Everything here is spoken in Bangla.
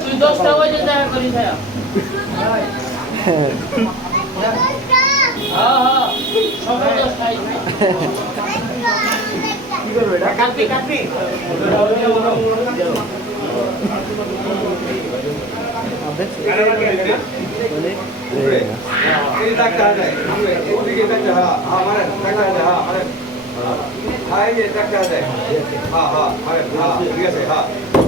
তুই দশটা বাজে দেখা করিস はい、じゃあ、い。ただきなさい。はあ、はあ、はい、はあ、ください、はあ。